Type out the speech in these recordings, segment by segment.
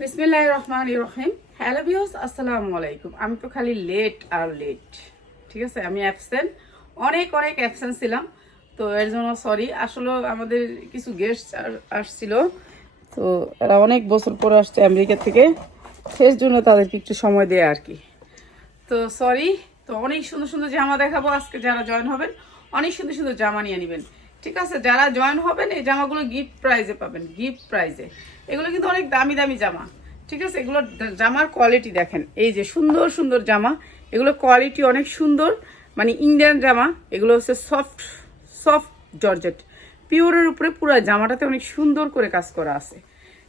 বিসমিল্লাহ রহমান রহিম hello views আসসালামু আলাইকুম। আমি তো খালি লেট আর লেট ঠিক আছে? আমি অ্যাবসেন্ট অনেক অনেক অ্যাবসেন্ট ছিলাম। তো এর জন্য সরি আসলে আমাদের কিছু গেস্ট আসছিল। তো এরা অনেক বছর পরে আসছে আমেরিকা থেকে। এর জন্য তাদেরকে একটু সময় দেয় আর কি। তো সরি তো অনেক সুন্দর সুন্দর জামা দেখাবো, আজকে যারা জয়েন হবেন, অনেক সুন্দর সুন্দর জামা নিয়ে নেবেন। ঠিক আছে? যারা জয়েন হবেন, এই জামাগুলো গিফট প্রাইজে পাবেন গিফট প্রাইজে এগুলো কিন্তু অনেক দামি দামি জামা। ঠিক আছে? এগুলো জামার কোয়ালিটি দেখেন। এই যে সুন্দর সুন্দর জামা, এগুলো কোয়ালিটি অনেক সুন্দর। মানে ইন্ডিয়ান জামা, এগুলো হচ্ছে সফট সফট জর্জেট। পিওরের উপরে পুরো জামাটাতে অনেক সুন্দর করে কাজ করা আছে।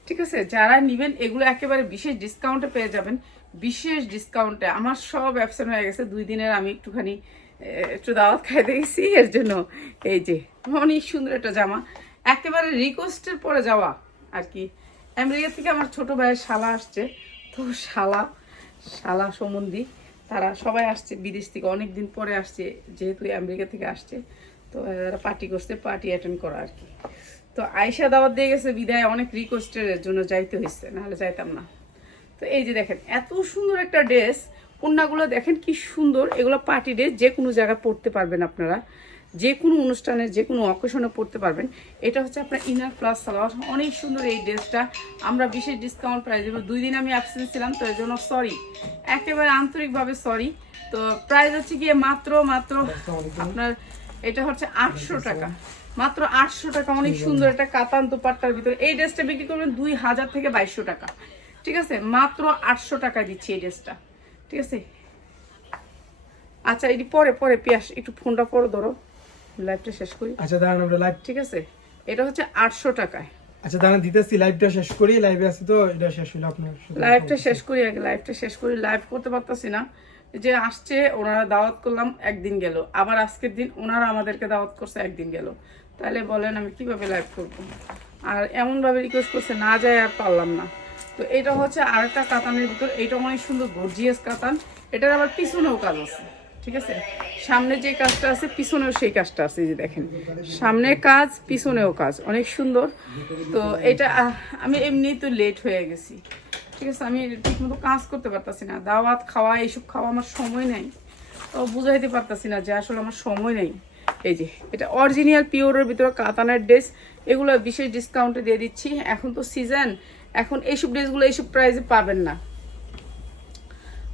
ঠিক আছে? যারা নেবেন, এগুলো একেবারে বিশেষ ডিসকাউন্টে পেয়ে যাবেন। বিশেষ ডিসকাউন্টে আমার সব অ্যাবসেন্ট হয়ে গেছে। দুই দিনের আমি একটুখানি একটু দাওয়াত খাইতে গেছি এর জন্য এই যে, অনেক সুন্দর একটা জামা। একেবারে রিকোয়েস্টের পরে যাওয়া আর কি। আমেরিকা থেকে আমার ছোট ভাইয়ের শালা আসছে। তো শালা শালা সম্বন্ধী, তারা সবাই আসছে বিদেশ থেকে। অনেক দিন পরে আসছে, যেহেতু আমেরিকা থেকে আসছে। তো তারা পার্টি করছে পার্টি অ্যাটেন্ড করা আর কি। তো আয়সা দাওয়াত দিয়ে গেছে, বিদায়। অনেক রিকোয়েস্টের জন্য যাইতে হয়েছে নাহলে যাইতাম না। তো এই যে দেখেন, এত সুন্দর একটা ড্রেস কন্যাগুলো দেখেন কি সুন্দর, এগুলো পার্টি ড্রেস যে কোনো জায়গায় পরতে পারবেন আপনারা। যে কোনো অনুষ্ঠানে, যে কোনো অকেশনে পড়তে পারবেন। এটা হচ্ছে আপনার ইনার প্লাস সালোয়ার। অনেক সুন্দর এই ড্রেসটা আমরা বিশেষ ডিসকাউন্ট প্রাইস দেবো দুই দিন আমি অ্যাবসেন্ট ছিলাম, তো এর জন্য সরি একেবারে আন্তরিকভাবে সরি তো প্রাইস হচ্ছে গিয়ে মাত্র মাত্র আপনার এটা হচ্ছে আটশো টাকা। মাত্র আটশো টাকা। অনেক সুন্দর একটা কাতান দুপাট্টার ভিতরে। এই ড্রেসটা বিক্রি করবেন দুই হাজার থেকে বাইশশো টাকা। ঠিক আছে? মাত্র আটশো টাকা দিচ্ছি এই ড্রেসটা। ঠিক আছে? আচ্ছা এটি পরে পরে পিয়াস একটু ফোনটা পরে ধরো। লাইভটা শেষ করি। আচ্ছা দাঁড়ান আমরা লাইভ ঠিক আছে? এটা হচ্ছে আটশো টাকায়। আচ্ছা দাঁড়ান দিতেছি লাইভটা শেষ করি লাইভে আছি তো এটা শেষ হলো আপনার লাইভটা শেষ করি আগে লাইভটা শেষ করি লাইভ করতে পারতাছি না। যে আসছে ওনারা দাওয়াত করলাম একদিন গেল। আবার আজকের দিন ওনারা আমাদেরকে দাওয়াত করছে একদিন গেল। তাহলে বলেন আমি কীভাবে লাইভ করব? আর এমনভাবে রিকোয়েস্ট করছে না যায় আর পারলাম না। তো এটা হচ্ছে আরেকটা কাতানের ভিতর এটা অনেক সুন্দর গর্জিয়াস কাতান। এটার আবার পিছনেও কাজ আছে, ঠিক আছে? সামনে যে কাজটা আছে, পিছনেও সেই কাজটা আছে যে দেখেন। সামনে কাজ, পিছনেও কাজ, অনেক সুন্দর। তো এটা আমি এমনি তো লেট হয়ে গেছি, ঠিক আছে? আমি ঠিক মতো কাজ করতে পারতাছি না। দাওয়াত খাওয়া, এইসব খাওয়া আমার সময় নেই। তো বুঝাইতে পারতাছি না যে আসলে আমার সময় নেই। এই যে, এটা অরিজিনাল পিওরের ভিতরে কাতানের ড্রেস এগুলো বিশেষ ডিসকাউন্টে দিয়ে দিচ্ছি। এখন তো সিজন এখন এইসব ড্রেসগুলো এইসব প্রাইসে পাবেন না।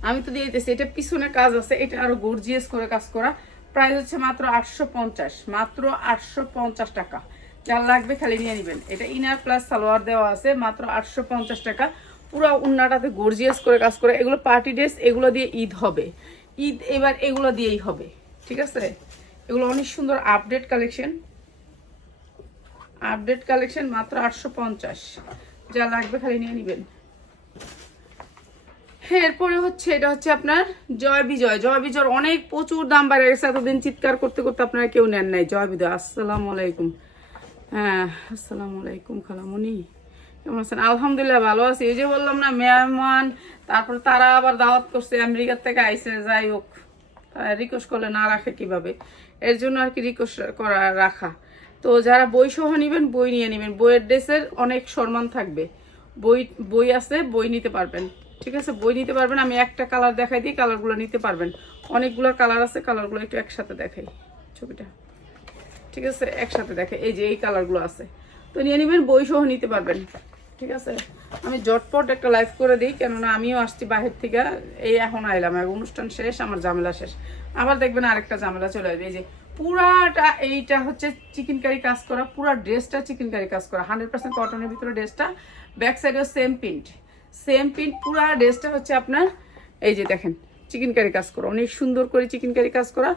আমি তো দিয়ে দিতেছি, এটা পিছনে কাজ আছে, এটা আরও গর্জিয়াস করে কাজ করা। প্রাইস হচ্ছে মাত্র আটশো পঞ্চাশ, মাত্র আটশো পঞ্চাশ টাকা। যার লাগবে খালি নিয়ে নেবেন। এটা ইনার প্লাস সালোয়ার দেওয়া আছে, মাত্র আটশো পঞ্চাশ টাকা। পুরো উন্নাটাতে গর্জিয়াস করে কাজ করে। এগুলো পার্টি ড্রেস এগুলো দিয়ে ঈদ হবে। ঈদ এবার এগুলো দিয়েই হবে, ঠিক আছে? এগুলো অনেক সুন্দর আপডেট কালেকশন আপডেট কালেকশন মাত্র আটশো পঞ্চাশ। যা লাগবে খালি নিয়ে নেবেন। এরপরে হচ্ছে এটা হচ্ছে আপনার জয় বিজয়। জয় বিজয়ের অনেক প্রচুর দাম বাড়ে গেছে, এতদিন চিৎকার করতে করতে আপনারা কেউ নেন নাই। জয় বিজয়, আসসালামু আলাইকুম। হ্যাঁ আসসালামু আলাইকুম খালামুনি। কেমন আছেন? আলহামদুলিল্লাহ ভালো আছি। এই যে বললাম না, মেহমান, তারপর তারা আবার দাওয়াত করছে, আমেরিকার থেকে আইসে যাই হোক। রিকোয়েস্ট করলে না রাখে কীভাবে? এর জন্য আর কি রিকোয়েস্ট করা, রাখা। তো যারা বই সহ নেবেন, বই নিয়ে নেবেন। বইয়ের ড্রেসের অনেক সম্মান থাকবে। বই বই আছে, বই নিতে পারবেন। ঠিক আছে? বই নিতে পারবেন। আমি একটা কালার দেখাই দিই, কালারগুলো নিতে পারবেন। অনেকগুলো কালার আছে, কালারগুলো একটু একসাথে দেখাই ছবিটা। ঠিক আছে? একসাথে দেখে এই যে এই কালারগুলো আছে। তো নিয়ে নেবেন, বই সহ নিতে পারবেন। ঠিক আছে? আমি জটপট একটা লাইভ করে দিই, কেননা আমিও আসছি বাহির থেকে। এই এখন আইলাম, অনুষ্ঠান শেষ, আমার ঝামেলা শেষ। আবার দেখবেন আরেকটা ঝামেলা চলে আসবে। এই যে পুরাটা এইটা হচ্ছে চিকেন কারি কাজ করা, পুরা ড্রেসটা চিকেন কারি কাজ করা। হান্ড্রেড পার্সেন্ট কটনের ভিতরে ড্রেসটা ব্যাক সাইডেও সেম প্রিন্ট সেম প্রিন্ট পুরা ড্রেসটা হচ্ছে আপনার, এই যে দেখেন চিকেন কারি কাজ করা। অনেক সুন্দর করে চিকেন কারি কাজ করা,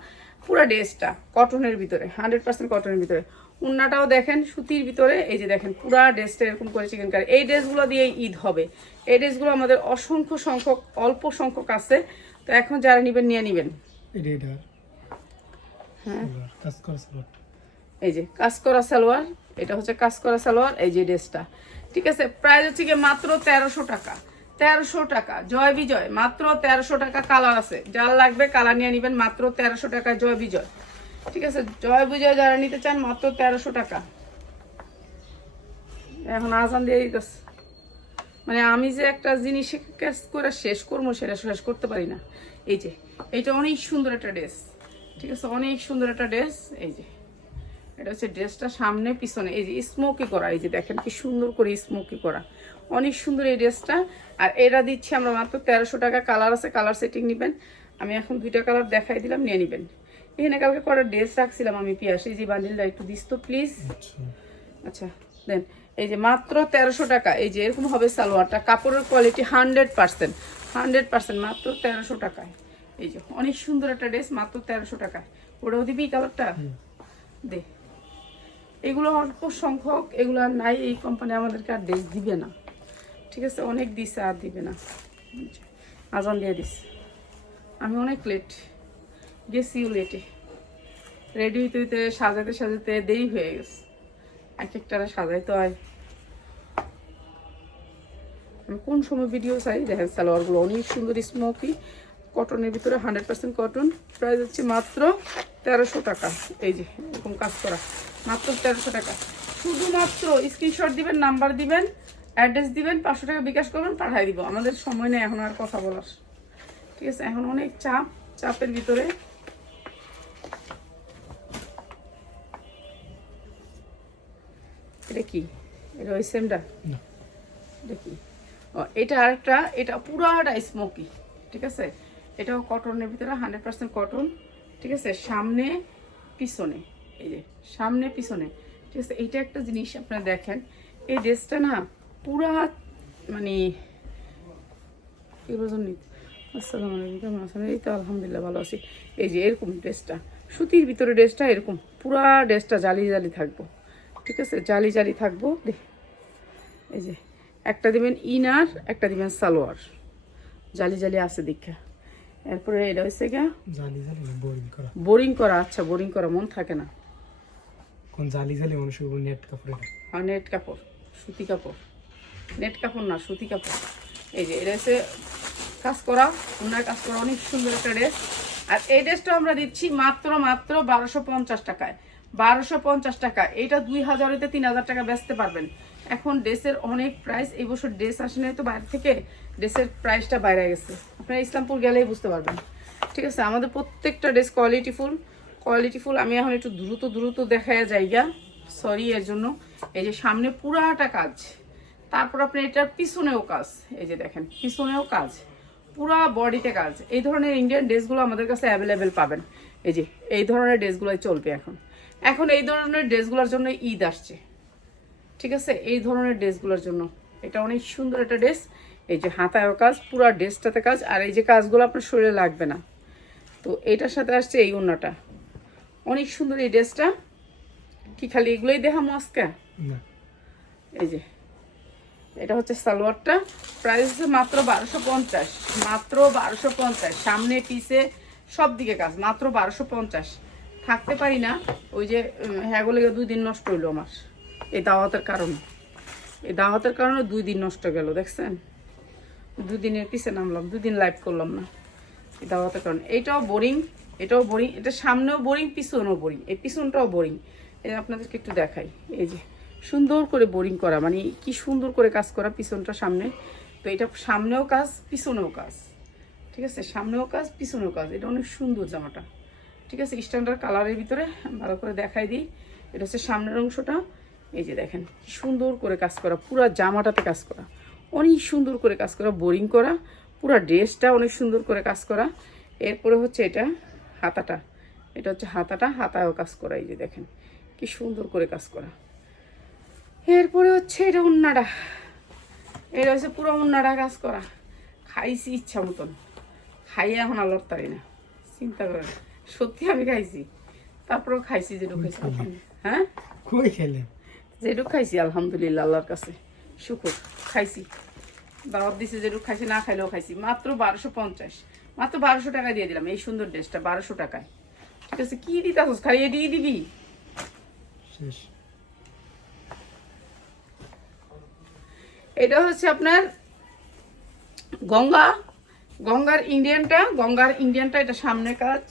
পুরা ড্রেসটা কটনের ভিতরে হান্ড্রেড পার্সেন্ট কটনের ভিতরে। উন্নাটাও দেখেন, সুতির ভিতরে, এই যে দেখেন, পুরা ড্রেসটা এরকম করে চিকেন কারি এই ড্রেসগুলো দিয়ে ঈদ হবে। এই ড্রেসগুলো আমাদের অসংখ্য সংখ্যক, অল্প সংখ্যক আছে। তো এখন যারা নেবেন, নিয়ে নেবেন। হ্যাঁ। এই যে কাজ করা সালোয়ার এটা হচ্ছে কাজ করা সালোয়ার এই যে ড্রেসটা। ঠিক আছে? প্রাইস হচ্ছে গিয়ে মাত্র তেরোশো টাকা। তেরোশো টাকা জয় বিজয় মাত্র তেরোশো টাকা কালার আছে। যার লাগবে কালার নিয়ে নেবেন মাত্র তেরোশো টাকা জয় বিজয়। ঠিক আছে? জয় বিজয় যারা নিতে চান মাত্র তেরোশো টাকা। এখন আজান দিয়ে মানে আমি যে একটা জিনিস কাজ করে শেষ করব সেটা শেষ করতে পারি না। এই যে এটা অনেক সুন্দর একটা ড্রেস। ঠিক আছে অনেক সুন্দর একটা ড্রেস এই যে এটা হচ্ছে ড্রেসটা সামনে পিছনে। এই যে স্মোকি করা। এই যে দেখেন কি সুন্দর করে স্মোকি করা। অনেক সুন্দর এই ড্রেসটা আর এটা দিচ্ছি আমরা মাত্র তেরোশো টাকা। কালার আছে কালার সেটিং নেবেন। আমি এখন দুইটা কালার দেখাই দিলাম নিয়ে নেবেন। এখানে কালকে কটা ড্রেস রাখছিলাম আমি পিয়াস। এই যে বান্ডিলটা একটু দিস তো প্লিজ আচ্ছা। আচ্ছা দেন। এই যে মাত্র তেরোশো টাকা। এই যে এরকম হবে সালোয়ারটা। কাপড়ের quality hundred percent hundred percent মাত্র তেরোশো টাকায়। এই যে অনেক সুন্দর একটা ড্রেস মাত্র তেরোশো টাকায়। ওটাও দিবি কালারটা? দে। এগুলো অল্প সংখ্যক এগুলো আর নাই এই কোম্পানি আমাদেরকে আর ড্রেস দিবে না। ঠিক আছে? অনেক দিছে আর দিবে না। আজান দিয়ে দিস। আমি অনেক লেট গেছিও লেটে রেডি হইতে হইতে সাজাতে সাজাতে দেরি হয়ে গেছে। এক একটারা সাজাইতে হয়। আমি কোন সময় ভিডিও চাই? দেখেন সালোয়ারগুলো অনেক সুন্দর স্মোকি কটনের ভিতরে হান্ড্রেড পার্সেন্ট কটন। প্রাইস হচ্ছে মাত্র তেরোশো টাকা। এই যে এরকম কাজ করা। মাত্র তেরোশো টাকা। শুধুমাত্র স্ক্রিনশট দিবেন নাম্বার দিবেন অ্যাড্রেস দিবেন পাঁচশো টাকা বিকাশ করবেন পাঠাই দিব। আমাদের সময় নেই এখন আর কথা বলার। ঠিক আছে এখন অনেক চাপ চাপের ভিতরে। এটা কি? এটা ওই সেমটা। এটা কি? এটা আরেকটা এটা পুরাটা স্মোকি ঠিক আছে? এটাও কটনের ভিতরে হান্ড্রেড পার্সেন্ট কটন ঠিক আছে? সামনে, পিছনে, এই যে, সামনে, পিছনে, ঠিক আছে? এইটা একটা জিনিস আপনারা দেখেন। এই ড্রেসটা না পুরা মানে আসসালামু আলাইকুম, কেমন এই তো আলহামদুলিল্লাহ ভালো আছি। এই যে, এরকম ড্রেসটা, সুতির ভিতরে ড্রেসটা এরকম, পুরা ড্রেসটা জালি জালি থাকব, ঠিক আছে? জালি জালি থাকব এই যে, একটা দিবেন ইনার, একটা দিবেন সালোয়ার, জালি জালি আছে দীক্ষা এরপরে এটা হচ্ছে গা জালি জালি বোরিং করা। বোরিং করা আচ্ছা বোরিং করা মন থাকে না। কোন জালি জালি মানুষ নেট কাপড় আর নেট কাপড় সুতি কাপড়। নেট কাপড় না সুতি কাপড়। এই যে এটা হচ্ছে কাজ করা ওনার কাজ করা অনেক সুন্দর একটা ড্রেস আর এই ড্রেসটা আমরা দিচ্ছি মাত্র মাত্র বারোশো পঞ্চাশ টাকায়। বারোশো পঞ্চাশ টাকা। এটা দুই হাজারেতে তিন হাজার টাকা বেচতে পারবেন। এখন ড্রেসের অনেক প্রাইস এই বছর ড্রেস আসে নাই তো বাইরে থেকে ড্রেসের প্রাইসটা বাইরে গেছে। আপনারা ইসলামপুর গেলেই বুঝতে পারবেন। ঠিক আছে, আমাদের প্রত্যেকটা ড্রেস কোয়ালিটিফুল কোয়ালিটিফুল আমি এখন একটু দ্রুত দ্রুত দেখায় যাইগা। সরি এর জন্য। এই যে সামনে পুরাটা কাজ। তারপর আপনি এটার পিছনেও কাজ। এই যে দেখেন, পিছনেও কাজ। পুরা বডিতে কাজ। এই ধরনের ইন্ডিয়ান ড্রেসগুলো আমাদের কাছে অ্যাভেলেবেল পাবেন। এই যে, এই ধরনের ড্রেসগুলোই চলবে এখন। এখন এই ধরনের ড্রেসগুলোর জন্য ঈদ আসছে। ঠিক আছে? এই ধরনের ড্রেসগুলোর জন্য। এটা অনেক সুন্দর একটা ড্রেস। এই যে হাতায়ও কাজ পুরো ড্রেসটাতে কাজ। আর এই যে কাজগুলো আপনার শরীরে লাগবে না। তো এটার সাথে আসছে এই অন্যটা অনেক সুন্দর এই ড্রেসটা। কি খালি এগুলোই দেখামো আজকে? এই যে এটা হচ্ছে সালোয়ারটা। প্রাইস হচ্ছে মাত্র বারোশো পঞ্চাশ। মাত্র বারোশো পঞ্চাশ। সামনে পিছে সব দিকে কাজ। মাত্র বারোশো পঞ্চাশ। থাকতে পারি না। ওই যে হ্যাঁ লেগে দুই দিন নষ্ট হইল আমার। এই দাওয়াতের কারণে। এই দাওয়াতের কারণে দুই দিন নষ্ট গেল, দেখছেন? দুই দিনের পিছে নামলাম, দুই দিন লাইভ করলাম না। এই দাওয়াতের কারণে। এইটাও বোরিং এটাও বোরিং এটা সামনেও বোরিং পিছনেও বোরিং এই পিছনটাও বোরিং এই আপনাদেরকে একটু দেখাই। এই যে, সুন্দর করে বোরিং করা মানে কি সুন্দর করে কাজ করা পিছনটা সামনে। তো এটা সামনেও কাজ, পিছনেও কাজ। ঠিক আছে? সামনেও কাজ, পিছনেও কাজ। এটা অনেক সুন্দর জামাটা। ঠিক আছে স্ট্যান্ডার্ড কালারের ভিতরে ভালো করে দেখাই দিই। এটা হচ্ছে সামনের অংশটা। এই যে দেখেন সুন্দর করে কাজ করা, পুরা জামাটাতে কাজ করা। অনেক সুন্দর করে কাজ করা বোরিং করা, পুরা ড্রেসটা অনেক সুন্দর করে কাজ করা। এরপরে হচ্ছে এটা হাতাটা, এটা হচ্ছে হাতাটা, হাতায়ও কাজ করা, এই যে দেখেন, কি সুন্দর করে কাজ করা। এরপরে হচ্ছে এটা উন্নাটা, এটা হচ্ছে পুরো উন্নাটা কাজ করা। খাইছি ইচ্ছা মতন, খাইয়ে এখন আলোর তারি না, চিন্তা করেন। সত্যি আমি খাইছি। তারপরেও খাইছি যেটুকু খাইছি। হ্যাঁ? কই যেটুকু খাইছি আলহামদুলিল্লাহ আল্লাহর কাছে। শুকুর খাইছি। দাওয়াত দিছে যেটুকু খাইছি না খাইলেও খাইছি। মাত্র বারোশো পঞ্চাশ। মাত্র বারোশো টাকা দিয়ে দিলাম এই সুন্দর ড্রেসটা বারোশো টাকায়। ঠিক আছে কি দিতাস খালি এটিই দিবি। শেষ। এটা হচ্ছে আপনার গঙ্গা। গঙ্গার ইন্ডিয়ানটা গঙ্গার ইন্ডিয়ানটা এটা সামনে কাজ।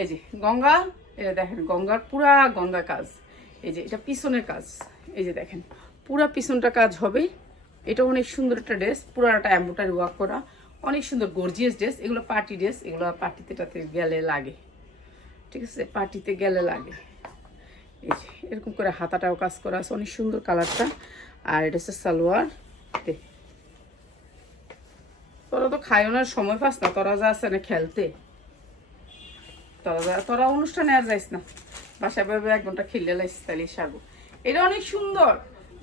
এই যে গঙ্গা এটা দেখেন গঙ্গার পুরা গঙ্গা কাজ। এই যে এটা পিছনের কাজ। এই যে দেখেন, পুরা পিছনটা কাজ হবে। এটা অনেক সুন্দর একটা ড্রেস পুরাটা এম্বোটারি ওয়ার্ক করা। অনেক সুন্দর গর্জিয়াস ড্রেস এগুলো পার্টি ড্রেস এগুলো পার্টিতে টাতে গেলে লাগে। ঠিক আছে? পার্টিতে গেলে লাগে। এই যে এরকম করে হাতাটাও কাজ করা আছে, অনেক সুন্দর কালারটা। আর এটা হচ্ছে সালোয়ার। তোরা তো খাইও না, সময় পাস না, তোরা যা আছে না খেলতে। তোরা অনুষ্ঠানে আর যাইস না। বাসায় ভাবে এক ঘণ্টা খেললে লাইস তাহলে সাগু এটা অনেক সুন্দর।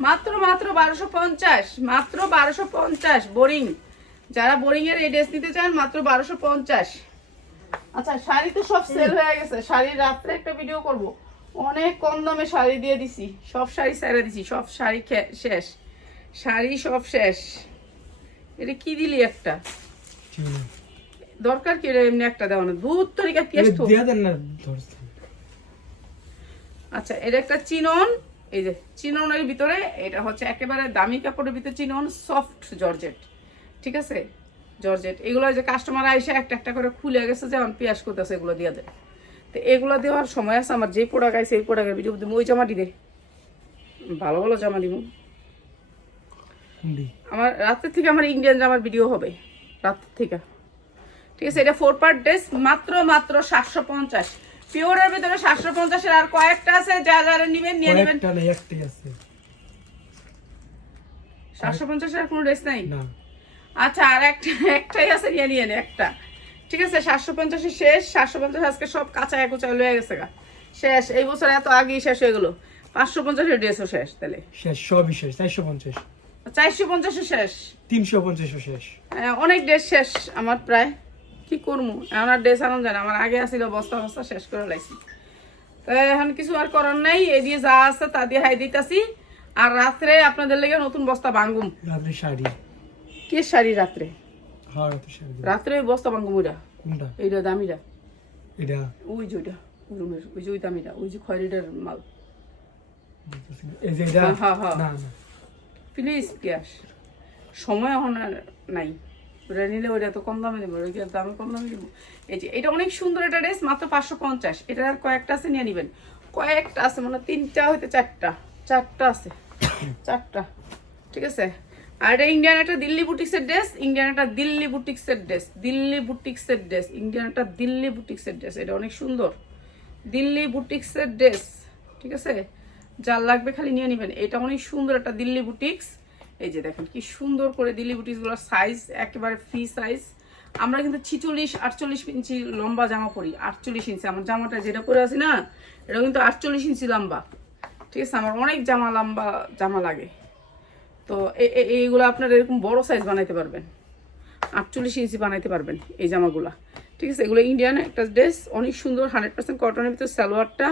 মাত্র মাত্র বারোশো পঞ্চাশ, মাত্র বারোশো পঞ্চাশ বোরিং যারা বোরিং এর এই ড্রেস নিতে চান, মাত্র বারোশো পঞ্চাশ। আচ্ছা শাড়ি তো সব সেল হয়ে গেছে। শাড়ি রাত্রে একটা ভিডিও করব। অনেক কম দামে শাড়ি দিয়ে দিছি। সব শাড়ি সেরে দিছি। সব শাড়ি শেষ। শাড়ি সব শেষ। এটা কি দিলি একটা? দরকার কি এমনি একটা দেওয়া না দুধ তরিকা দেন না আচ্ছা এটা একটা চিনন। এই যে চিননের ভিতরে এটা হচ্ছে একেবারে দামি কাপড়ের ভিতরে চিনন সফট জর্জেট। ঠিক আছে? জর্জেট। এগুলো যে কাস্টমার আইসে একটা একটা করে খুলে গেছে যেমন পেঁয়াজ করতেছে এগুলো দিয়ে দেয় তো এগুলো দেওয়ার সময় আছে আমার যে প্রোডাক্ট আছে এই প্রোডাক্টের ভিডিও দিব। ওই জামাটি দে ভালো ভালো জামা দিব। আমার রাতের থেকে আমার ইন্ডিয়ান জামার ভিডিও হবে। রাতের থেকে। ঠিক আছে এটা ফোর পার্ট ড্রেস মাত্র মাত্র সাতশো পঞ্চাশ। পিওরের ভিতরে সাতশো পঞ্চাশের আর কয়েকটা আছে যা যারা নিবেন নিয়ে নেবেন। সাতশো পঞ্চাশের কোনো ড্রেস নাই? আচ্ছা আর একটা একটাই আছে নিয়ে নিয়ে একটা। ঠিক আছে সাতশো পঞ্চাশে শেষ সাতশো পঞ্চাশ আজকে সব কাঁচা কুচা লয়ে গেছে গা। শেষ এই বছর এত আগেই শেষ হয়ে গেলো। পাঁচশো পঞ্চাশের ড্রেসও শেষ তাহলে। শেষ সবই শেষ চারশো পঞ্চাশ। চারশো পঞ্চাশে শেষ। তিনশো পঞ্চাশও শেষ। হ্যাঁ, অনেক ড্রেস শেষ আমার প্রায়। কি করব এখন আর ড্রেস আনন্দ জানে আমার আগে আসিল বস্তা বস্তা শেষ করে লাইছি। তো এখন কিছু আর করার নাই। এই দিয়ে যা আছে তা দিয়ে হাই দিতেছি। আর রাত্রে আপনাদের লেগে নতুন বস্তা ভাঙ্গুম রাত্রে শাড়ি। কে শাড়ি রাত্রে? হ্যাঁ রাত্রে ওই বস্তা ভাঙ্গুম ওইটা। কোনটা? এইটা দামিটা। এটা ওই যে ওইটা ওই রুমের ওই যে ওই দামিটা। ওই যে খয়রিটার মাল। যে এটা? হ্যাঁ, হ্যাঁ, প্লিজ সময় এখন আর নাই। ওটা নিলে ওইটা তো কম দামে দেবো ওইটা দামে কম দামে দেবো এই যে, এটা অনেক সুন্দর একটা ড্রেস, মাত্র পাঁচশো পঞ্চাশ। এটা আর কয়েকটা আছে, নিয়ে নেবেন। কয়েকটা আছে মানে তিনটা হইতে চারটা। চারটা আছে, চারটা। ঠিক আছে? আর এটা ইন্ডিয়ান একটা দিল্লি বুটিক্সের ড্রেস, ইন্ডিয়ান একটা দিল্লি বুটিক্সের ড্রেস, দিল্লি বুটিক্সের ড্রেস, ইন্ডিয়ান একটা দিল্লি বুটিক্সের ড্রেস। এটা অনেক সুন্দর। দিল্লি বুটিক্সের ড্রেস। ঠিক আছে? যার লাগবে খালি নিয়ে নেবেন। এটা অনেক সুন্দর একটা দিল্লি বুটিক্স। এই যে দেখেন, কি সুন্দর করে বুটিক্সগুলোর সাইজ একেবারে ফ্রি সাইজ আমরা কিন্তু ছিচল্লিশ, আটচল্লিশ ইঞ্চি লম্বা জামা পরি, আটচল্লিশ ইঞ্চি। আমার জামাটা যেটা পরে আছি না, এটা কিন্তু আটচল্লিশ ইঞ্চি লম্বা। ঠিক আছে, আমার অনেক জামা লম্বা জামা লাগে। তো এইগুলো আপনারা এরকম বড় সাইজ বানাইতে পারবেন। আটচল্লিশ ইঞ্চি বানাইতে পারবেন এই জামাগুলা। ঠিক আছে, এগুলো ইন্ডিয়ান একটা ড্রেস অনেক সুন্দর হান্ড্রেড পার্সেন্ট কটনের ভিতরে সালোয়ারটা।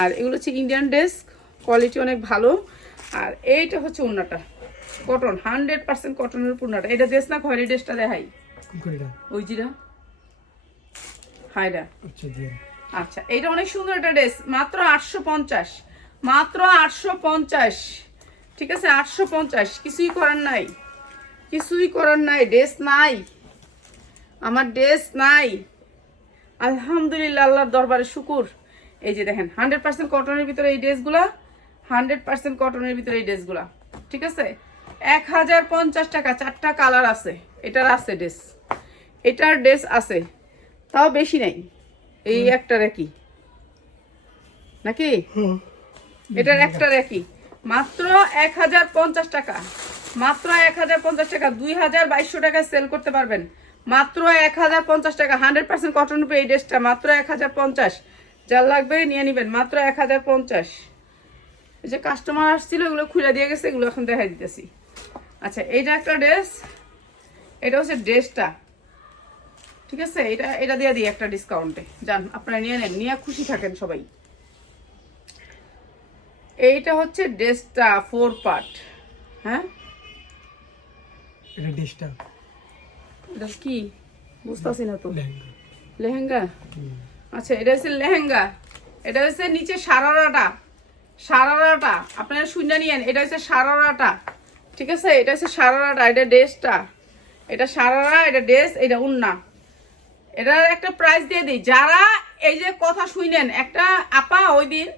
আর এগুলো হচ্ছে ইন্ডিয়ান ড্রেস কোয়ালিটি অনেক ভালো। আর এইটা হচ্ছে উন্নাটা কটন হান্ড্রেড পার্সেন্ট কটনের উপর এটা ড্রেস না খয়েরি ড্রেসটা দেখাই। ওই জিরা হাইরা আচ্ছা আচ্ছা এটা অনেক সুন্দর একটা ড্রেস। মাত্র আটশো পঞ্চাশ। মাত্র আটশো পঞ্চাশ। ঠিক আছে আটশো পঞ্চাশ। কিছুই করার নাই। কিছুই করার নাই। ড্রেস নাই। আমার ড্রেস নাই। আলহামদুলিল্লাহ আল্লাহর দরবারে শুকুর। এই যে দেখেন হান্ড্রেড পার্সেন্ট কটনের ভিতরে এই ড্রেসগুলা হান্ড্রেড পার্সেন্ট কটনের ভিতরে এই ড্রেসগুলা। ঠিক আছে? এক হাজার পঞ্চাশ টাকা চারটা কালার আছে। এটার আছে ড্রেস এটার ড্রেস আছে। তাও বেশি নাই। এই একটার একই। নাকি? এটার একটার একই। মাত্র এক হাজার পঞ্চাশ টাকা। মাত্র এক হাজার পঞ্চাশ টাকা দুই হাজার বাইশশো টাকায় সেল করতে পারবেন। মাত্র এক হাজার পঞ্চাশ টাকা হান্ড্রেড পার্সেন্ট কটন উপরে এই ড্রেসটা মাত্র এক হাজার পঞ্চাশ। যার লাগবে নিয়ে নেবেন মাত্র এক হাজার পঞ্চাশ। এই যে কাস্টমার আসছিল এগুলো খুলে দিয়ে গেছে এগুলো এখন দেখাই দিতেছি। আচ্ছা এইটা একটা ড্রেস এটা হচ্ছে ড্রেসটা ঠিক আছে? এটা এটা দিয়ে দিই একটা ডিসকাউন্টে যান আপনারা নিয়ে নেন নিয়ে খুশি থাকেন সবাই। এইটা হচ্ছে ড্রেসটা ফোর পার্ট হ্যাঁ? এটা ডিশটা এটা কি? বুঝতেছি না তো। লেহেঙ্গা। আচ্ছা এটা হচ্ছে লেহেঙ্গা। এটা হচ্ছে নিচে সারারাটা। সারারাটা। আপনারা শূন্য নিয়েন এটা হচ্ছে সারারাটা। ঠিক আছে? এটা হচ্ছে সারারাটা এটা ড্রেসটা। এটা সারারা এটা ড্রেস এটা উন্না। এটার একটা প্রাইস দিয়ে দিই। যারা এই যে কথা শুনেন একটা আপা ওই দিন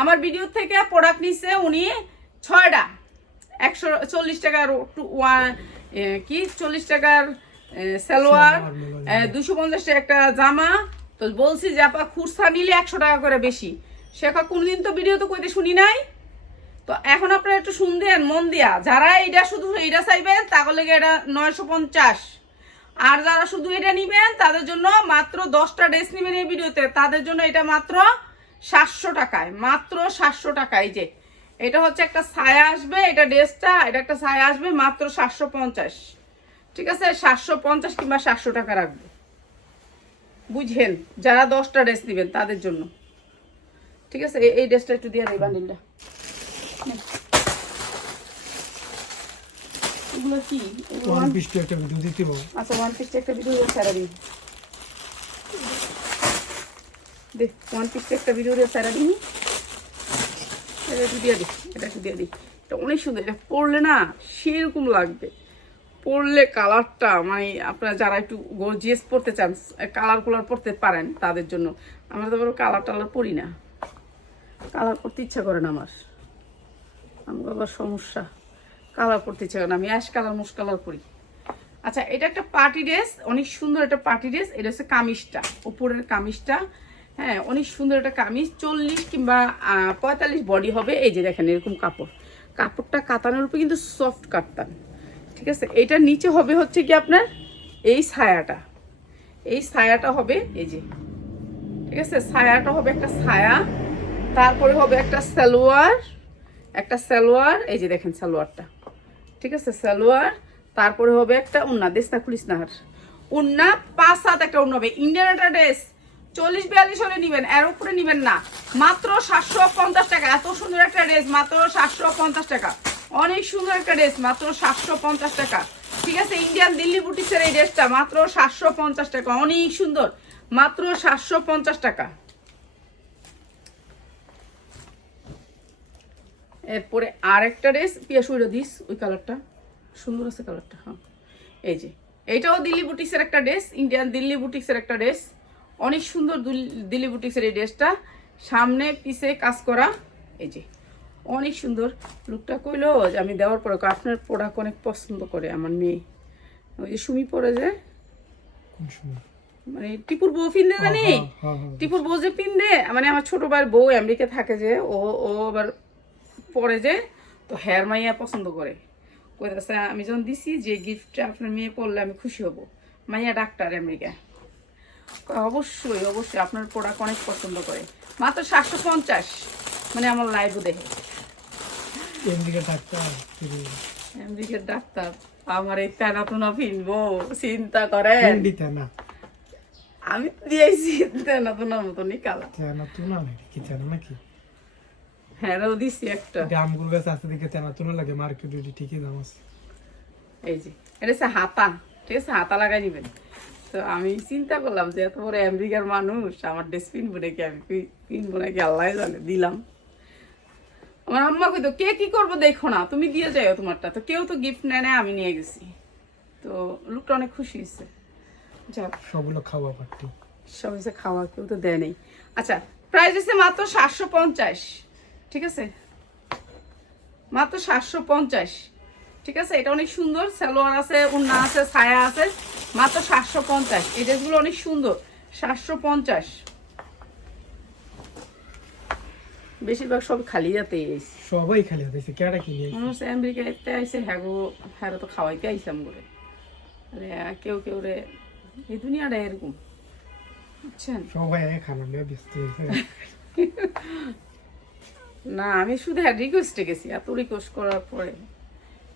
আমার ভিডিও থেকে প্রোডাক্ট নিচ্ছে উনি ছয়টা। একশো চল্লিশ টাকার কি? চল্লিশ টাকার সালোয়ার দুশো পঞ্চাশ টাকা একটা জামা। তো বলছি যে আপা খুচরা নিলে একশো টাকা করে বেশি। সে কোনোদিন তো ভিডিও তো কইতে শুনি নাই। তো এখন আপনারা একটু শুনবেন, মন দিয়া। যারা এটা শুধু এটা চাইবেন তাহলে গিয়ে এটা নয়শো পঞ্চাশ। আর যারা শুধু এটা নিবেন, তাদের জন্য মাত্র দশটা ড্রেস নিবেন এই ভিডিওতে। তাদের জন্য এটা মাত্র সাতশো টাকায়, মাত্র সাতশো টাকায়। যে, এটা হচ্ছে একটা ছায়া আসবে, এটা ড্রেসটা, এটা একটা ছায়া আসবে, মাত্র সাতশো পঞ্চাশ। ঠিক আছে? সাতশো পঞ্চাশ কিংবা সাতশো টাকা রাখব। বুঝেন, যারা দশটা ড্রেস নেবেন তাদের জন্য। ঠিক আছে? এই- ড্রেসটা একটু দিয়ে দেই বান্ডিলটা। এগুলো কি? এগুলো ওয়ান পিস একটা ভিডিও দিতে পারব আচ্ছা ওয়ান একটা ভিডিও সারা দিন। ওয়ান একটা ভিডিও সারা দিন। এটা একটু দিয়ে দিই এটা একটু দিয়ে দিই। এটা অনেক সুন্দর এটা পরলে না সেরকম লাগবে। পরলে কালারটা মানে আপনারা যারা একটু গর্জিয়াস পড়তে চান কালার কুলার পড়তে পারেন তাদের জন্য। আমরা তো কালার টালার পরি না। কালার করতে ইচ্ছা করে না আমার। আমার আবার সমস্যা। কালার করতে করে না, আমি অ্যাশ কালার মুস কালার করি। আচ্ছা এটা একটা পার্টি ড্রেস অনেক সুন্দর একটা পার্টি ড্রেস এটা হচ্ছে কামিজটা উপরের কামিজটা। হ্যাঁ অনেক সুন্দর একটা কামিজ, চল্লিশ কিংবা পঁয়তাল্লিশ বডি হবে, এই যে দেখেন এরকম কাপড়। কাপড়টা কাতানোর উপরে কিন্তু সফট কাতান ঠিক আছে? এটা নিচে হবে হচ্ছে কি আপনার, এই ছায়াটা। এই ছায়াটা হবে, এই যে, ঠিক আছে? ছায়াটা হবে একটা ছায়া, তারপরে হবে একটা সালোয়ার একটা সালোয়ার, এই যে দেখেন সালোয়ারটা। ঠিক আছে? সালোয়ার, তারপরে হবে একটা উন্না দেশটা খুলিস না উন্না, পাঁচ সাত একটা উন্না হবে। ইন্ডিয়ান একটা ড্রেস। চল্লিশ, বিয়াল্লিশ হলে নিবেন, এর উপরে নিবেন না। মাত্র সাতশো পঞ্চাশ টাকা। এত সুন্দর একটা ড্রেস, মাত্র সাতশো পঞ্চাশ টাকা। অনেক সুন্দর একটা ড্রেস, মাত্র সাতশো পঞ্চাশ টাকা। ঠিক আছে? ইন্ডিয়ান দিল্লি বুটিক্সের এই ড্রেসটা মাত্র সাতশো পঞ্চাশ টাকা। অনেক সুন্দর। মাত্র সাতশো পঞ্চাশ টাকা। এরপরে আরেকটা ড্রেস পিয়া শুয়ে দিস ওই কালারটা। সুন্দর আছে কালারটা হ্যাঁ। এই যে এইটাও দিল্লি বুটিক্সের একটা ড্রেস ইন্ডিয়ান দিল্লি বুটিক্সের একটা ড্রেস অনেক সুন্দর দুল- দিল্লি বুটিক্সের এই ড্রেসটা সামনে পিছে কাজ করা এই যে অনেক সুন্দর। লুকটা কইলো যে আমি দেওয়ার পরে আপনার প্রোডাক্ট অনেক পছন্দ করে আমার মেয়ে। ওই যে সুমি পরে যে মানে টিপুর বউ ফিনদে জানি? হ্যাঁ, হ্যাঁ, হ্যাঁ। টিপুর বউ যে পিনদে মানে আমার ছোট ভাইয়ের বউ আমেরিকা থাকে যে ও ও আবার পরে যে তো হেয়ার মাইয়া পছন্দ করে। কইতেছে আমি যখন দিছি যে গিফটটা আপনার মেয়ে পড়লে আমি খুশি হব। মাইয়া ডাক্তার আমেরিকা অবশ্যই অবশ্যই আপনার প্রোডাক্ট অনেক পছন্দ করে। মাত্র সাতশো পঞ্চাশ মানে আমার লাইভও দেখে। এমদিকে ডাক্তার আমেরিকার ডাক্তার আমার এই তেনাতুনা ফিনবো চিন্তা করেন। এমডিতে না আমি তো দিয়েছি তেনাতুনার মতনই কালা তেনা তুনা নাকি তেনা নাকি? দিছি একটা। এটা আমগুর গাছ আছে দিকে তেনা তুনা লাগে মার্কেট ঠিকই দাম আছে। এই যে এটা হচ্ছে হাতা ঠিক আছে? হাতা লাগাই নিবেন। তো আমি চিন্তা করলাম যে এত বড় আমেরিকার মানুষ আমার ড্রেস পিনবো নাকি আমি পি- পিনবো নাকি আল্লাহ জানে দিলাম। আমার আম্মা কইতো কে কি করব দেখো না তুমি দিয়ে যাও তোমারটা। তো কেউ তো গিফট নেয় না আমি নিয়ে গেছি। তো লোকটা অনেক খুশি হয়েছে। যাক সবগুলো খাওয়া পার্টি সব হচ্ছে খাওয়া কেউ তো দেয় নেই। আচ্ছা প্রাইস হচ্ছে মাত্র সাতশো পঞ্চাশ। ঠিক আছে? মাত্র সাতশো পঞ্চাশ। ঠিক আছে? এটা অনেক সুন্দর। সালোয়ার আছে উন্না আছে ছায়া আছে। মাত্র সাতশো পঞ্চাশ। এই ড্রেসগুলো অনেক সুন্দর। সাতশো পঞ্চাশ। বেশিরভাগ সব খালি যাতে সবাই খালি হাতে কেডা কিনে মনে হচ্ছে আমেরিকাতে আইসে হ্যাগো হ্যাঁ তো খাওয়াইতে আইসাম করে আরে কেউ কেউ রে এই দুনিয়াটা এরকম। বুঝছেন? সবাই খানা নিয়ে ব্যস্ত হয়েছে না আমি শুধু রিকোয়েস্টে গেছি এত রিকোয়েস্ট করার পরে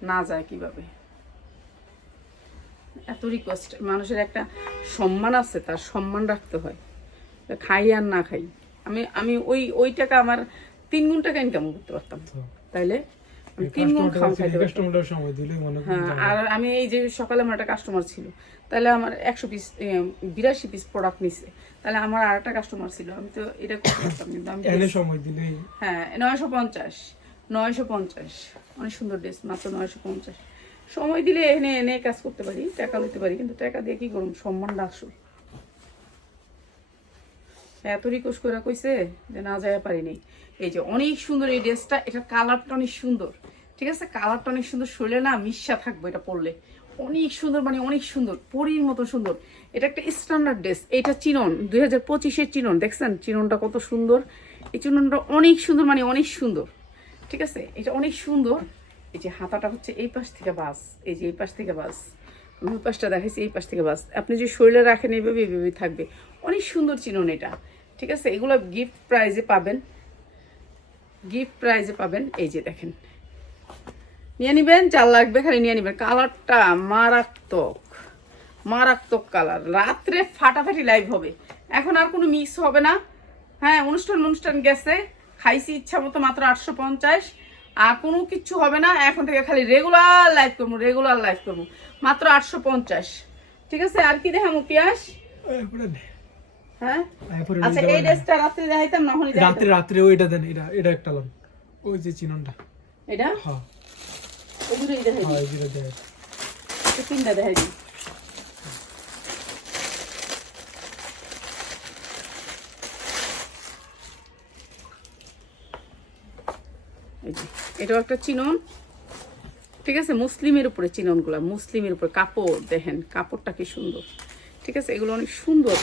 না যায় কীভাবে? এত রিকোয়েস্ট মানুষের একটা সম্মান আছে তার সম্মান রাখতে হয়। খাই আর না খাই। আমি আমি ওই ওই টাকা আমার তিন গুণ টাকা ইনকাম করতে পারতাম। তাইলে আমি তিন গুণ খাওয়া খাইতে সময় দিলে হ্যাঁ আর আমি এই যে সকালে আমার একটা কাস্টমার ছিল তাহলে আমার একশো পিস বিরাশি পিস প্রোডাক্ট নিছে তাহলে আমার আর একটা কাস্টমার ছিল। আমি তো এটা করতে পারতাম কিন্তু আমি এনে সময় দিলে হ্যাঁ নয়শো পঞ্চাশ নয়শো পঞ্চাশ অনেক সুন্দর ড্রেস মাত্র নয়শো পঞ্চাশ। সময় দিলে এনে এনে কাজ করতে পারি টাকা নিতে পারি কিন্তু টাকা দিয়ে কি করুন সম্মানটা আসল। এত রিকোয়েস্ট করে কইছে যে না যায় পারিনি এই যে অনেক সুন্দর এই ড্রেসটা, এটার কালারটা অনেক সুন্দর। ঠিক আছে? কালারটা অনেক সুন্দর, শরীরে না মিশা থাকবে এটা পরলে। অনেক সুন্দর মানে অনেক সুন্দর, পরীর মতো সুন্দর। এটা একটা স্ট্যান্ডার্ড ড্রেস এটা চিনন, দুই হাজার পঁচিশের চিনন, দেখছেন? চিননটা কত সুন্দর। এই চিননটা অনেক সুন্দর মানে অনেক সুন্দর। ঠিক আছে? এটা অনেক সুন্দর। এই যে হাতাটা হচ্ছে এই পাশ থেকে বাস, এই যে এই পাশ থেকে বাস। আমি পাশটা দেখাইছি এই পাশ থেকে বাস। আপনি যে শরীরে রাখেন এইভাবে এইভাবে থাকবে। অনেক সুন্দর চিনন এটা। ঠিক আছে? এগুলো গিফট প্রাইজে পাবেন। গিফট প্রাইজে পাবেন। এই যে দেখেন। নিয়ে নিবেন চাল লাগবে খালি নিয়ে নিবেন। কালারটা মারাত্মক মারাত্মক কালার। রাত্রে ফাটাফাটি লাইভ হবে। এখন আর কোনো মিক্স হবে না। হ্যাঁ অনুষ্ঠান অনুষ্ঠান গেছে। খাইছি ইচ্ছা মতো মাত্র আটশো পঞ্চাশ। আর কোনো কিচ্ছু হবে না। এখন থেকে খালি রেগুলার লাইভ করব রেগুলার লাইভ করব। মাত্র আটশো পঞ্চাশ। ঠিক আছে? আর কি দেখামো পিয়াস। হ্যাঁ? এরপরে আচ্ছা এই ড্রেসটা রাত্রে দেখাইতাম না হলে রাত্রে রাত্রে ওইটা দেন এটা এটা একটা লন। ওই যে চিননটা। এটা? হ্যাঁ। ওই দুটোই দেখাই হ্যাঁ এই যেটা দেয় তিনটা দেখাই দিই এটাও একটা চিনন। ঠিক আছে মুসলিমের উপরে চিননগুলো মুসলিমের উপরে কাপড় দেখেন কাপড়টা কি সুন্দর। ঠিক আছে এগুলো অনেক সুন্দর।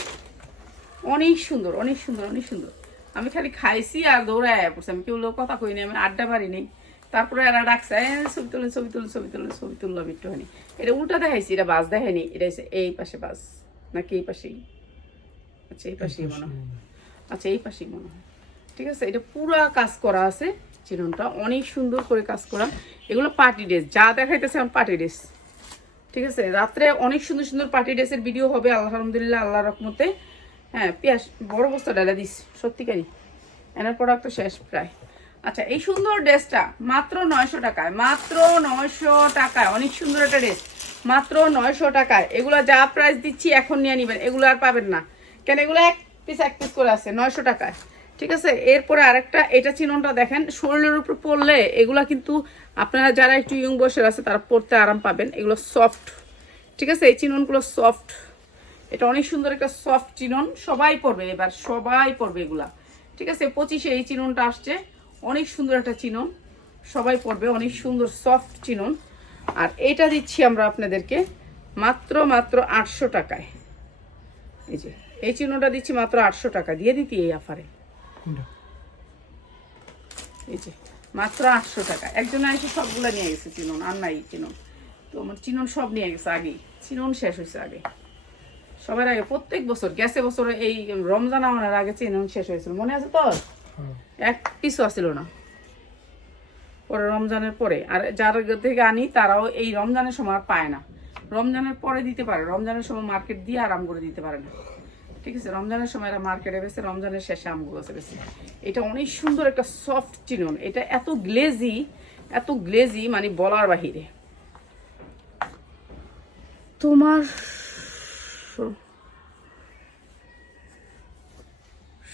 অনেক সুন্দর অনেক সুন্দর অনেক সুন্দর। আমি খালি খাইছি আর দৌড়ায় পড়ছি। আমি কেউ লোক কথা কই কইনি আমি আড্ডা পারিনি তারপরে এরা ডাকছে "এ, ছবি তুলেন ছবি তুলেন ছবি তুলেন ছবি তুললাম একটুখানি। এটা উল্টা দেখাইছি এটা বাস দেখায়নি এটা এই পাশে বাস। নাকি এই পাশেই? আচ্ছা এই পাশেই মনে হয়। আচ্ছা এই পাশেই মনে হয়। ঠিক আছে এটা পুরা কাজ করা আছে চিরনটা। অনেক সুন্দর করে কাজ করা। এগুলো পার্টি ড্রেস যা দেখাইতেছে আমার পার্টি ড্রেস। ঠিক আছে রাত্রে অনেক সুন্দর সুন্দর পার্টি ড্রেসের ভিডিও হবে আলহামদুলিল্লাহ আল্লাহ রকমতে হ্যাঁ পেঁয়াজ, বড় বস্তা ডালা দিস, সত্যিকারই। এনার প্রোডাক্ট তো শেষ প্রায়। আচ্ছা এই সুন্দর ড্রেসটা মাত্র নয়শো টাকায়, মাত্র নয়শো টাকায়, অনেক সুন্দর একটা ড্রেস মাত্র নয়শো টাকায়। এগুলো যা প্রাইস দিচ্ছি, এখন নিয়ে নিবেন। এগুলো আর পাবেন না। কেন, এগুলো এক পিস এক পিস করে আছে, নয়শো টাকায়। ঠিক আছে? এরপরে আরেকটা, এটা চিননটা দেখেন, শরীরের উপর পরলে এগুলা কিন্তু আপনারা যারা একটু ইয়ং বয়সের আছে, তারা পরতে আরাম পাবেন। এগুলো সফট ঠিক আছে? এই চিননগুলো সফট এটা অনেক সুন্দর একটা সফট চিনন সবাই পরবে এবার সবাই পরবে এগুলা। ঠিক আছে পঁচিশে এই চিননটা আসছে অনেক সুন্দর একটা চিনন সবাই পরবে অনেক সুন্দর সফট চিনন আর এটা দিচ্ছি আমরা আপনাদেরকে মাত্র মাত্র আটশো টাকায়। এই যে এই চিহ্নটা দিচ্ছি মাত্র আটশো টাকা দিয়ে দিতি এই অফারে এই যে মাত্র আটশো টাকা। একজন এসে সবগুলো নিয়ে গেছে চিনন আর নাই চিনন তো আমার চিনন সব নিয়ে গেছে আগেই। চিনন শেষ হয়েছে আগে। সবার আগে প্রত্যেক বছর গেছে বছর এই রমজান আমার আগে চিনন শেষ হয়েছিল। মনে আছে তোর? এক পিসও আসছিল না। পরে রমজানের পরে আর যার থেকে আনি তারাও এই রমজানের সময় আর পায় না। রমজানের পরে দিতে পারে রমজানের সময় মার্কেট দিয়ে আরাম করে দিতে পারে না। ঠিক আছে রমজানের সময় এরা মার্কেটে বেছে রমজানের শেষে আমগুলো আছে বেছে এটা অনেক সুন্দর একটা সফট চিনন। এটা এত গ্লেজি এত গ্লেজি মানে বলার বাহিরে। তোমার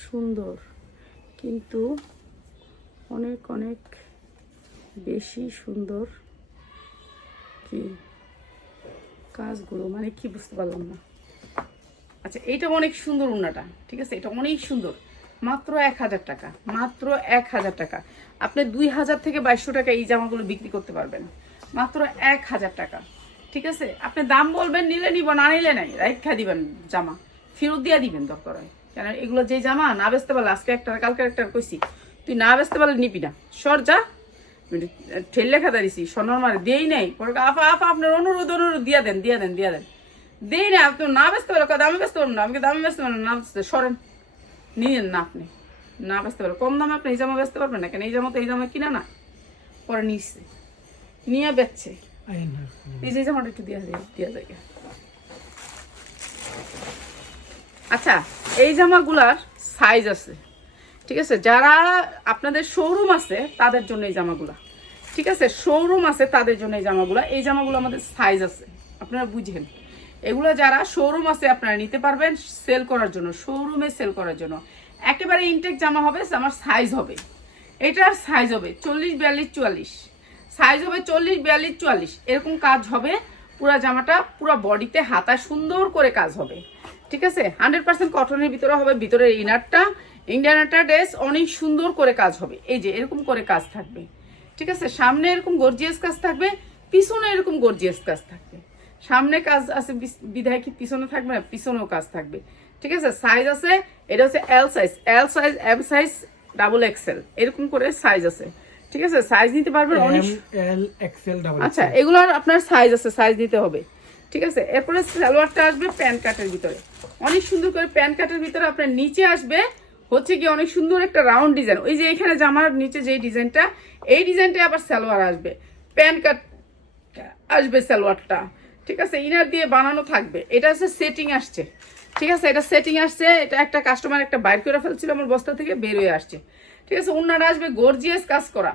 সুন্দর, কিন্তু অনেক অনেক বেশি সুন্দর কি কাজগুলো মানে কি বুঝতে পারলাম না। আচ্ছা এইটা অনেক সুন্দর উন্নাটা ঠিক আছে? এটা অনেক সুন্দর। মাত্র এক হাজার টাকা, মাত্র এক হাজার টাকা। আপনি দুই হাজার থেকে বাইশশো টাকা এই জামাগুলো বিক্রি করতে পারবেন। মাত্র এক হাজার টাকা। ঠিক আছে? আপনি দাম বলবেন, নিলে নিব, না নিলে নাই। রাইখা দিবেন জামা। ফেরত দিয়ে দিবেন দরকার হয়। কেন এগুলো যে জামা, না বেচতে পারলে, আজকে একটা, কালকে একটা কইছি। তুই না বেচতে পারলে নিবি না। সর যা। ঠেললে খাতা দিছি সোনার মারে দিয়েই নাই। পরে আফা আফা, আপনার অনুরোধ অনুরোধ, দিয়া দেন দিয়া দেন দিয়া দেন। দেই না আপনি না বেচতে কথা দামে বেচতে পারবেন না। আমাকে দামে বেচতে পারবেন না বেচতে। সরেন। নিয়েন না আপনি। না বেচতে পারবেন কম দামে আপনি এই জামা বেচতে পারবেন না। কেন এই জামা তো এই জামা কিনা না। পরে নিচ্ছে নিয়ে বেচছে। আইন না এই যে একটু দিয়ে, দিয়া যায় আচ্ছা এই জামাগুলার সাইজ আছে, ঠিক আছে? যারা আপনাদের শোরুম আছে, তাদের জন্য এই জামাগুলা, ঠিক আছে? শোরুম আছে, তাদের জন্য এই জামাগুলা। এই জামাগুলো আমাদের সাইজ আছে, আপনারা বুঝেন। এগুলো যারা শোরুম আছে, আপনারা নিতে পারবেন সেল করার জন্য শোরুমে সেল করার জন্য। একেবারে ইনটেক জামা হবে, আমার সাইজ হবে। এটার সাইজ হবে, চল্লিশ, বিয়াল্লিশ, চুয়াল্লিশ। সাইজ হবে চল্লিশ, বিয়াল্লিশ, চুয়াল্লিশ। এরকম কাজ হবে। পুরা জামাটা পুরো বডিতে, হাতায় সুন্দর করে কাজ হবে। ঠিক আছে? হান্ড্রেড পার্সেন্ট কটনের ভিতরে হবে, ভিতরের ইনারটা ইন্ডিয়ানাটা ড্রেস অনেক সুন্দর করে কাজ হবে। এই যে, এরকম করে কাজ থাকবে। ঠিক আছে? সামনে এরকম গর্জিয়াস কাজ থাকবে, পিছনে এরকম গর্জিয়াস কাজ থাকবে। সামনে কাজ আছে বিধায় কি পিছনে থাকবে না? পিছনেও কাজ থাকবে। ঠিক আছে? সাইজ আছে, এটা হচ্ছে L size L size M size double XL এরকম করে সাইজ আছে। ঠিক আছে? সাইজ নিতে পারবেন অনেক এল এক্সেল ডাবল আচ্ছা এগুলোর আপনার সাইজ আছে সাইজ দিতে হবে। ঠিক আছে? এরপরে সালোয়ারটা আসবে প্যান্ট কাটের ভিতরে। অনেক সুন্দর করে প্যান্ট কাটের ভিতরে আপনার নিচে আসবে হচ্ছে কি অনেক সুন্দর একটা রাউন্ড ডিজাইন ওই যে এখানে জামার নিচে যে ডিজাইনটা এই ডিজাইনটা আবার সালোয়ার আসবে। প্যান্ট কাট আসবে সালোয়ারটা। ঠিক আছে? ইনার দিয়ে বানানো থাকবে। এটা হচ্ছে সেটিং আসছে। ঠিক আছে? এটা সেটিং আসছে এটা একটা কাস্টমার একটা বাইর করে ফেলছিল আমার বস্তা থেকে বের হয়ে আসছে। ঠিক আছে? অন্যরা আসবে গর্জিয়াস কাজ করা।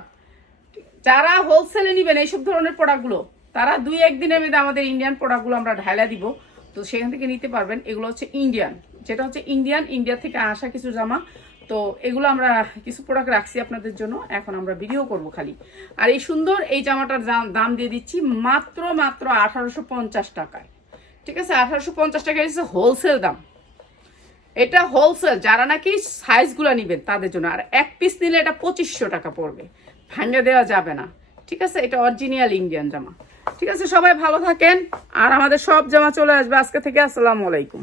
যারা হোলসেলে নেবেন এইসব ধরনের প্রোডাক্টগুলো তারা দুই একদিনের মধ্যে আমাদের ইন্ডিয়ান প্রোডাক্টগুলো আমরা ঢাইলা দিব। তো সেখান থেকে নিতে পারবেন, এগুলো হচ্ছে ইন্ডিয়ান যেটা হচ্ছে ইন্ডিয়ান ইন্ডিয়া থেকে আসা কিছু জামা। তো এগুলো আমরা কিছু প্রোডাক্ট রাখছি আপনাদের জন্য, এখন আমরা ভিডিও করব খালি। আর এই সুন্দর এই জামাটার দাম- দাম দিয়ে দিচ্ছি মাত্র মাত্র আঠারোশো পঞ্চাশ টাকায়। ঠিক আছে? আঠারোশো পঞ্চাশ টাকা হচ্ছে হোলসেল দাম। এটা হোলসেল যারা নাকি সাইজগুলো নেবেন তাদের জন্য। আর এক পিস নিলে এটা পঁচিশশো টাকা পড়বে। ভাঙ্গে দেওয়া যাবে না। ঠিক আছে? এটা অরিজিনাল ইন্ডিয়ান জামা। ঠিক আছে? সবাই ভালো থাকেন। আর আমাদের সব জামা চলে আসবে আজকে থেকে। আসসালামু আলাইকুম।